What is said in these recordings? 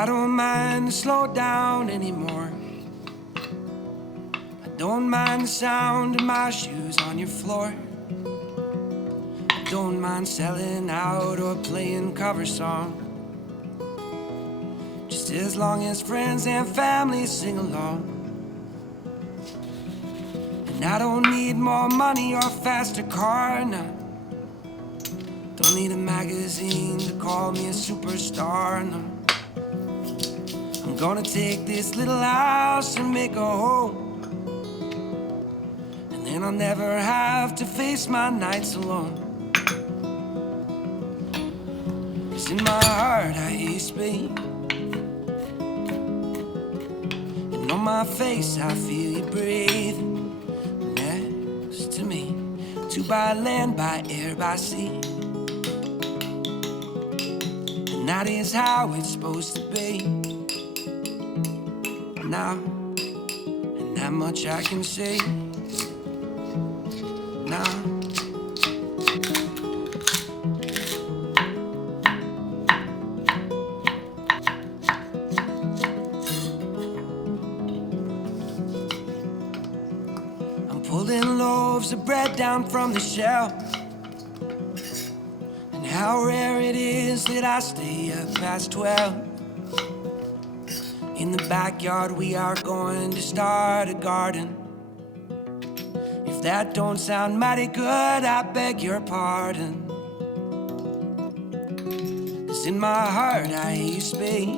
I don't mind to slow down anymore. I don't mind the sound of my shoes on your floor. I don't mind selling out or playing cover songs, just as long as friends and family sing along. And I don't need more money or a faster car, no. Don't need a magazine to call me a superstar, no. I'm gonna take this little house and make a home, and then I'll never have to face my nights alone. 'Cause in my heart I hear you speak, and on my face I feel you breathe next to me. Two by land, by air, by sea, and that is how it's supposed to be. Now, and that much I can say. Now, I'm pulling loaves of bread down from the shelf, and how rare it is that I stay up past 12. In the backyard we are going to start a garden. If that don't sound mighty good, I beg your pardon. 'Cause in my heart I hear you speak,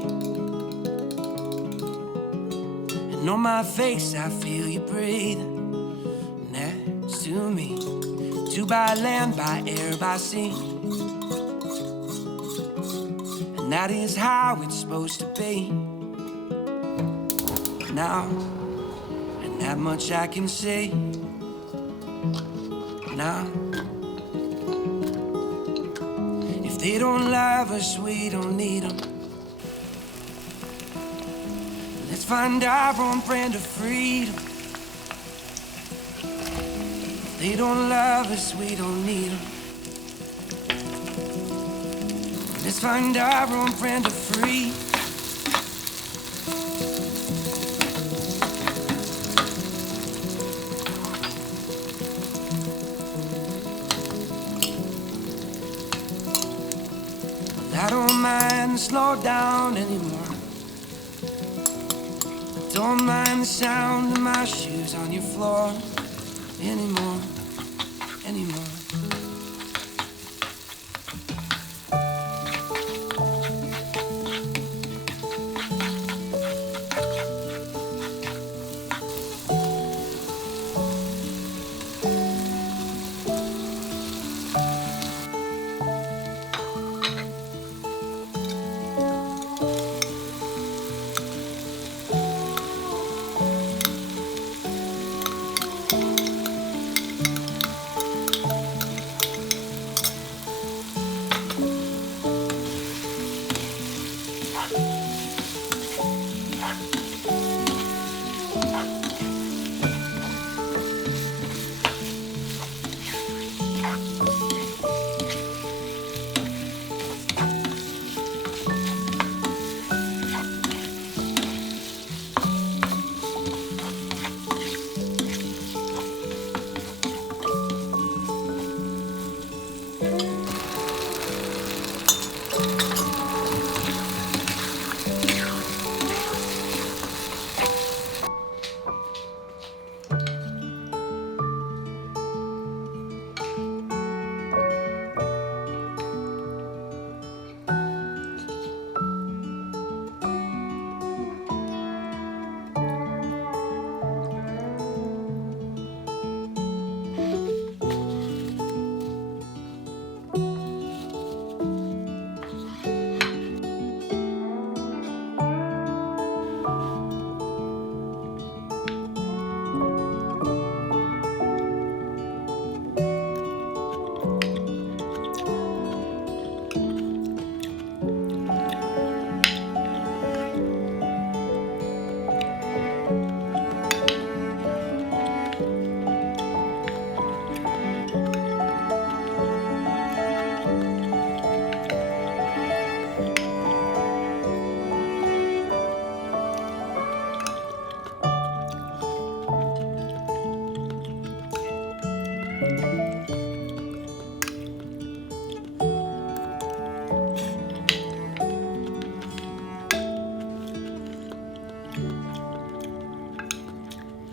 and on my face I feel you breathe next to me. Two by land, by air, by sea, and that is how it's supposed to be. Now, and that much I can say. Now, if they don't love us, we don't need them. Let's find our own brand of freedom. If they don't love us, we don't need them. Let's find our own brand of freedom. I don't mind to slow down anymore. I don't mind the sound of my shoes on your floor anymore, anymore.